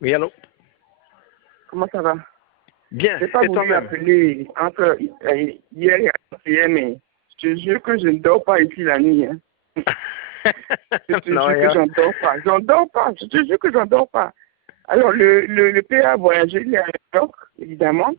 Oui, allô? Comment ça va? Bien, Je n'ai pas et voulu toi-même? appeler entre hier et avant-hier, mais je te jure que je ne dors pas ici la nuit. Hein. Je te Non, jure que j'en dors pas. J'en dors pas. Je te jure que j'en dors pas. Alors, le père a voyagé, il est à New York, évidemment.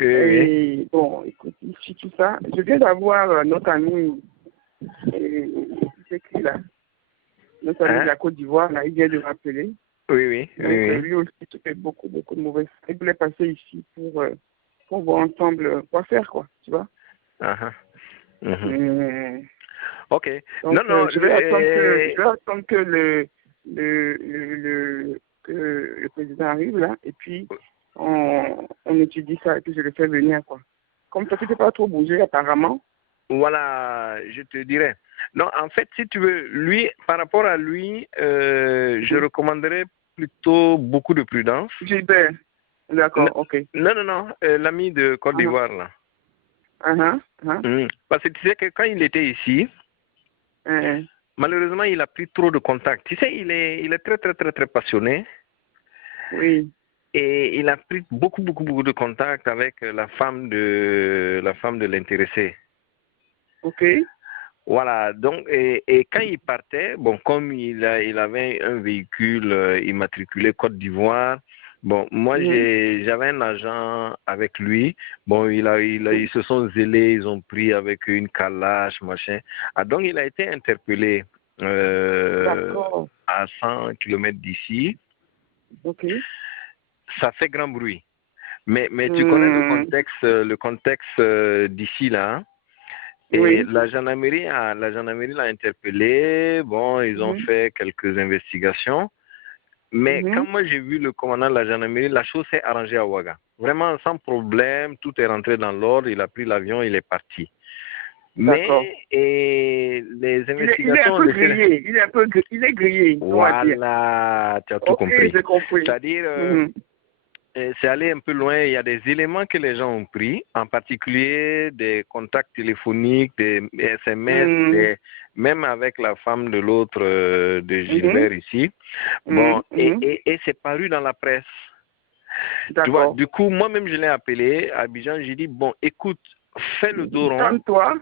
oui, oui. Et bon, écoute, ici, tout ça. Je viens d'avoir notre ami, c'est qui là? Notre ami de Hein? la Côte d'Ivoire, là, il vient de m'appeler. Oui, oui, Donc, oui, oui. lui aussi, il fait beaucoup de mauvaises. Il voulait passer ici pour voir ensemble quoi faire, quoi, tu vois. Ah, ah. Mhm. Euh, Ok. donc, Non, non, je vais attendre que que le président arrive là, et puis on étudie ça, et puis je le fais venir, quoi. Comme ça, tu ne peux pas trop bouger, apparemment. voilà, je te dirais. Non, en fait, si tu veux, lui, par rapport à lui, je recommanderais plutôt beaucoup de prudence. Gilbert, Non, d'accord, ok. non, non, non, l'ami de Côte Uh-huh, d'Ivoire, là. uh-huh, uh-huh, Parce que tu sais que quand il était ici, malheureusement, il a pris trop de contacts. Tu sais, il est très, très, très, très passionné. oui, Et il a pris beaucoup, beaucoup, beaucoup de contacts avec la femme de l'intéressé. ok. Voilà, donc, et quand il partait, bon, comme il avait un véhicule immatriculé Côte d'Ivoire, bon, moi, Mhm, j'avais un agent avec lui. Bon, ils se sont zélés, ils ont pris avec une calache, machin. Ah, donc, il a été interpellé d'accord, à 100 kilomètres d'ici. ok. Ça fait grand bruit. Mais tu connais Hmm, le contexte d'ici là. Hein. Et oui. la gendarmerie l'a interpellé. Bon, ils ont Mhm, fait quelques investigations. Mais quand mhm, moi j'ai vu le commandant de la gendarmerie, la chose s'est arrangée à Ouaga. Vraiment sans problème, tout est rentré dans l'ordre. Il a pris l'avion, il est parti. d'accord. Mais les Il est un investigations ont peu laissé. grillé. Il est grillé, on va dire. Voilà, tu as tout Ok, compris. j'ai compris. C'est-à-dire, Mhm, c'est allé un peu loin. Il y a des éléments que les gens ont pris, en particulier des contacts téléphoniques, des SMS, mhm, même avec la femme de l'autre, de mhm, Gilbert ici. Bon, mhm, mhm. et c'est paru dans la presse. Tu vois, D'accord. du coup, moi-même, je l'ai appelé à Abidjan. J'ai dit, bon, écoute, fais le dos rond, Calme-toi.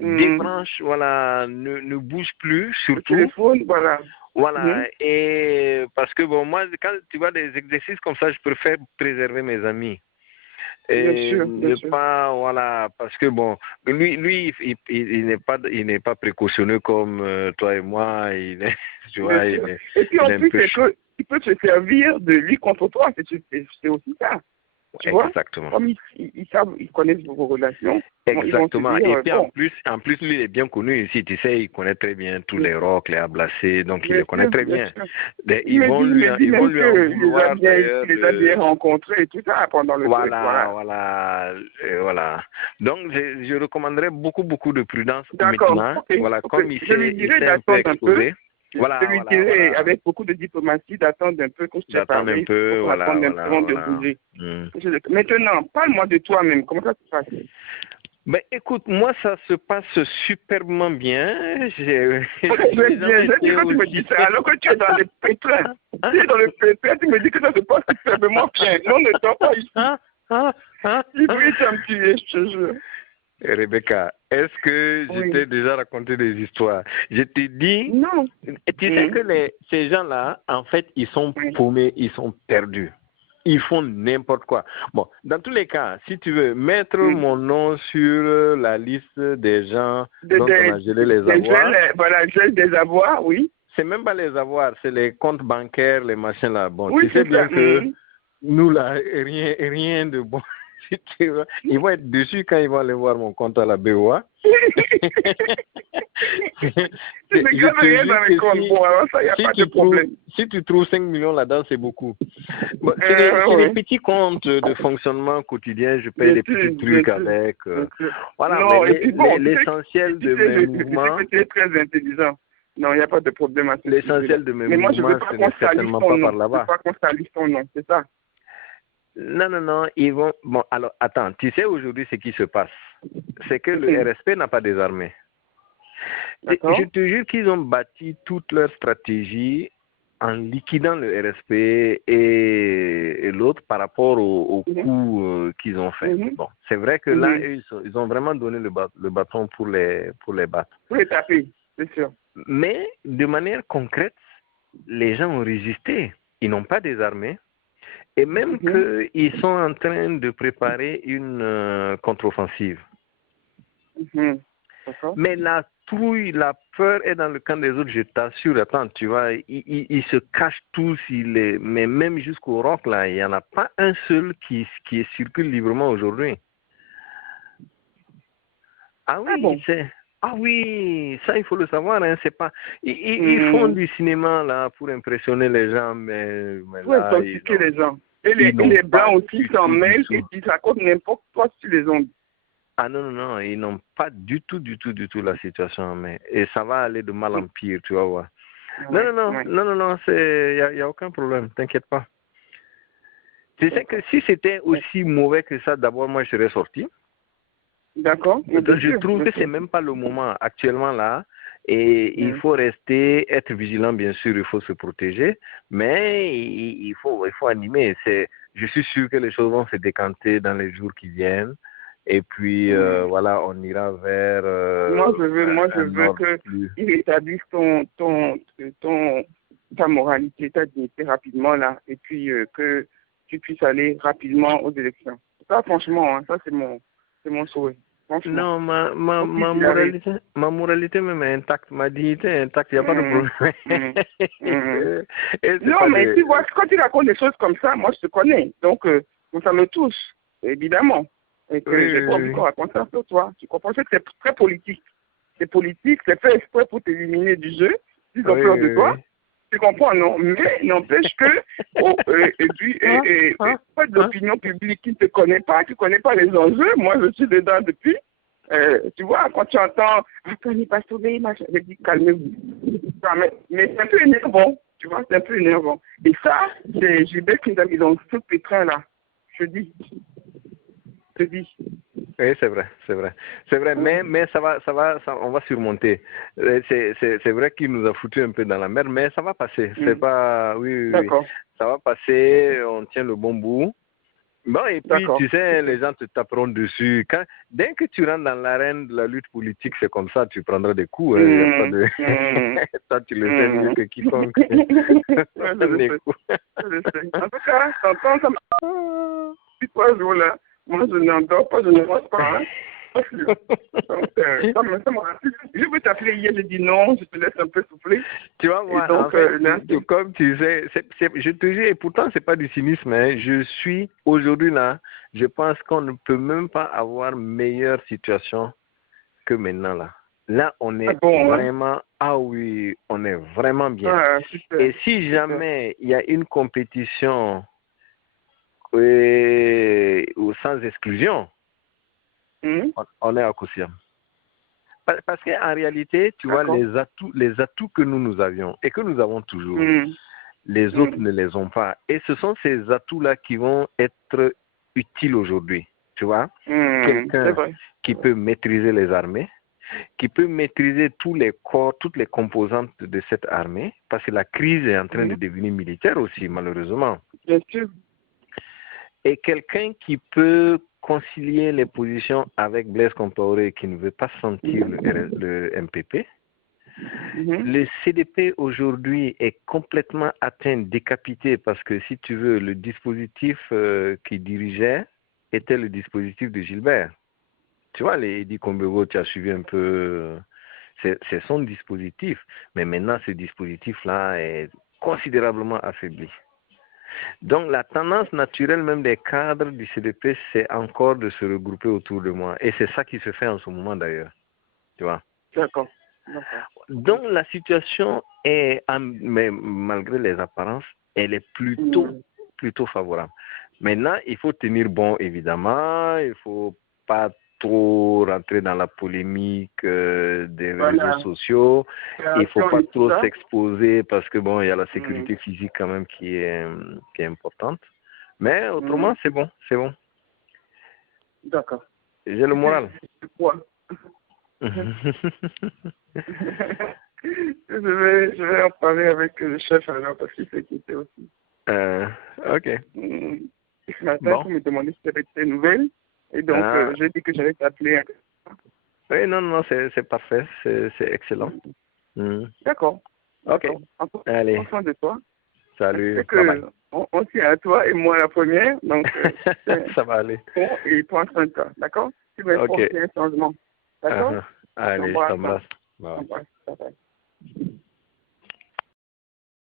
Mhm. débranche, voilà, ne bouge plus, Le surtout. téléphone, voilà. Voilà, Mhm. et parce que bon, moi, quand tu vois des exercices comme ça, je préfère préserver mes amis. Bien Et sûr, bien ne sûr. pas, voilà, parce que bon, lui il n'est pas précautionneux comme toi et moi, tu Bien vois, sûr. Et puis il en est un plus, peu c'est que il peut se servir de lui contre toi. C'est aussi ça. Tu vois? exactement. Comme ils savent, ils connaissent vos relations, bon, ils vont se Exactement. dire, Et puis bon, en plus, lui, il est bien connu ici. Tu sais, il connaît très bien tous bien les sûr, rocs, les ablacés, donc il bien les connaît sûr, très bien bien. sûr. Il me dit Ils vont même lui en qu'il vouloir d'ailleurs les a bien de. rencontrés et tout ça pendant le truc, Voilà, voilà. voilà, voilà. Donc, je recommanderais beaucoup, beaucoup de prudence D'accord, maintenant. ok, Voilà, ok. comme Je lui il dirai s'est un peu d'attendre un peu. exposé. Je Voilà, lui voilà, dirai voilà. avec beaucoup de diplomatie d'attendre un peu que je t'ai D'attendre un parlé, peu, pour voilà, attendre un peu voilà, avant de voilà. bouger. Hmm. Maintenant, parle-moi de toi-même, comment ça se passe? Ben, écoute, moi, ça se passe superbement bien. J'aime J'ai bien, jamais j'aime bien été quand tu me dis aussi. ça, alors que tu es dans les pétrins. Tu es dans le pétrin, tu me dis que ça se passe superbement bien. Non, ne dors pas ici. Ah, ah, ah, Il ah. brille un petit, je te jure. Rebecca, est-ce que je Oui. t'ai déjà raconté des histoires? Je te dis, Non. tu sais que ces gens-là, en fait, ils sont Oui. paumés, ils sont perdus. Ils font n'importe quoi. Bon, dans tous les cas, si tu veux mettre Mm. mon nom sur la liste des gens dont on a gelé les Des avoirs, gels, voilà, gel des avoirs, oui. c'est même pas les avoirs, c'est les comptes bancaires, les machins là. Bon, Oui, tu sais c'est ça. bien que nous là, rien de bon. Si tu veux, ils vont être déçus quand ils vont aller voir mon compte à la BOA. Tu ne Je gagnes te rien jure dans les que comptes. Bon, alors ça, il n'y a pas de problème. si tu trouves 5 millions là-dedans, c'est beaucoup. Bon, c'est des Oui. petits comptes de fonctionnement quotidien. Je paye Bien des sûr, petits bien trucs sûr, avec. bien sûr. Voilà, mais Non, et puis bon, l'essentiel tu de sais, mes je sais mouvements, que tu es très intelligent. Non, il n'y a pas de problème à ce sujet-là. l'essentiel de mes Mais moi, je ne veux mouvements, pas ce qu'on n'est salisse certainement ton pas par nom. Je ne veux là-bas. pas qu'on salisse ton nom, c'est ça. Non, non, non, ils vont. Bon, alors, attends, tu sais aujourd'hui ce qui se passe? C'est que le Mhm. RSP n'a pas désarmé. Je D'accord? te jure qu'ils ont bâti toute leur stratégie en liquidant le RSP et l'autre par rapport au coup qu'ils ont fait. Bon, c'est vrai que là, eux, ils ont vraiment donné le bâton pour les battre. Pour les taper, c'est sûr. Mais de manière concrète, les gens ont résisté. Ils n'ont pas désarmé. Et même qu'ils sont en train de préparer une contre-offensive. Mais la trouille, la peur est dans le camp des autres, je t'assure. Attends, tu vois, ils se cachent tous. Mais même jusqu'au roc, là, il n'y en a pas un seul qui circule librement aujourd'hui. Ah oui, bon. Ah oui, ça il faut le savoir, hein, c'est pas. Ils font du cinéma là pour impressionner les gens, mais pour intoxiquer les gens. Et les blancs aussi s'en mêlent et ils racontent n'importe quoi sur les ondes. Ah non, ils n'ont pas du tout la situation, mais et ça va aller de mal en pire, tu vas voir. Non, il y a aucun problème, t'inquiète pas. Tu sais que si c'était aussi mauvais que ça, d'abord moi je serais sorti. D'accord. Je trouve que c'est même pas le moment actuellement là. Et il faut être vigilant, bien sûr, il faut se protéger, mais il faut animer. Je suis sûr que les choses vont se décanter dans les jours qui viennent. Et puis, voilà, on ira vers... moi, je veux qu'ils rétablissent ta moralité, ta dignité rapidement, là, et puis que tu puisses aller rapidement aux élections. Ça, franchement, ça, c'est mon souhait. Non, ma moralité même est intacte, ma dignité est intacte, il n'y a pas de problème. Non, mais tu vois, quand tu racontes des choses comme ça, moi je te connais, donc ça me touche, évidemment. Et que j'ai pas envie qu'on raconte ça sur toi. Tu comprends que c'est très politique. C'est politique, c'est fait exprès pour t'éliminer du jeu, ils ont peur de toi. Tu comprends, non? Mais n'empêche que, pas de l'opinion publique qui ne te connaît pas, qui ne connaît pas les enjeux. Moi, je suis dedans depuis. Tu vois, quand tu entends, on n'est pas sauvé, je dis, calmez-vous. Mais c'est un peu énervant, tu vois, c'est un peu énervant. Et ça, c'est Gilbert qui nous a mis dans ce pétrin là. Je dis. Oui, c'est vrai, mais ça va, on va surmonter. C'est vrai qu'il nous a foutu un peu dans la merde, mais ça va passer. C'est pas, oui, ça va passer. On tient le bon bout. Bon, et puis tu sais, les gens te taperont dessus. Dès que tu rentres dans l'arène de la lutte politique, c'est comme ça, tu prendras des coups. Hein, y a pas de... Ça, tu le sais mieux que quiconque. Je sais. En tout cas, t'entends, ça m'a... Depuis 3 jours là. Moi, je n'endors pas, je ne mange pas. Hein. Je veux t'appeler hier, j'ai dit non, je te laisse un peu souffler. Tu vois, moi, donc, en fait, comme tu sais, je te dis, et pourtant, c'est pas du cynisme. Hein, je suis aujourd'hui là, je pense qu'on ne peut même pas avoir meilleure situation que maintenant là. Là, on est vraiment, oui, on est vraiment bien. Et si jamais il y a une compétition ou sans exclusion, on est à coup sûr. Parce qu'en réalité, tu vois, les atouts que nous avions et que nous avons toujours, les autres ne les ont pas. Et ce sont ces atouts-là qui vont être utiles aujourd'hui. Tu vois, quelqu'un qui peut maîtriser les armées, qui peut maîtriser tous les corps, toutes les composantes de cette armée, parce que la crise est en train de devenir militaire aussi, malheureusement. Bien sûr. Et quelqu'un qui peut concilier les positions avec Blaise Compaoré qui ne veut pas sentir le MPP. Le CDP aujourd'hui est complètement atteint, décapité, parce que si tu veux, le dispositif qu'il dirigeait était le dispositif de Gilbert. Tu vois, les Eddy Kombego, tu as suivi un peu, c'est son dispositif. Mais maintenant, ce dispositif-là est considérablement affaibli. Donc, la tendance naturelle même des cadres du CDP, c'est encore de se regrouper autour de moi. Et c'est ça qui se fait en ce moment d'ailleurs. Tu vois. D'accord. Donc, la situation est, mais malgré les apparences, elle est plutôt favorable. Maintenant, il faut tenir bon, évidemment. Il ne faut pas trop rentrer dans la polémique des réseaux sociaux. Il ne faut pas trop s'exposer parce que bon, il y a la sécurité physique quand même qui est importante. Mais autrement, c'est bon. D'accord. J'ai le moral. je vais en parler avec le chef alors, parce qu'il s'inquiétait aussi. Ok. Ce matin, pour me demander si tu avais tes nouvelles. Et donc, j'ai dit que j'allais t'appeler. Oui, non, c'est parfait. C'est excellent. D'accord. Ok. Allez. Prends soin de toi. Salut. Bye-bye. On tient à toi et moi la première. Donc, ça va aller. Bon, et prends soin de toi. D'accord? Tu vas apporter un changement. D'accord? Allez, je t'embrasse. Bye bye.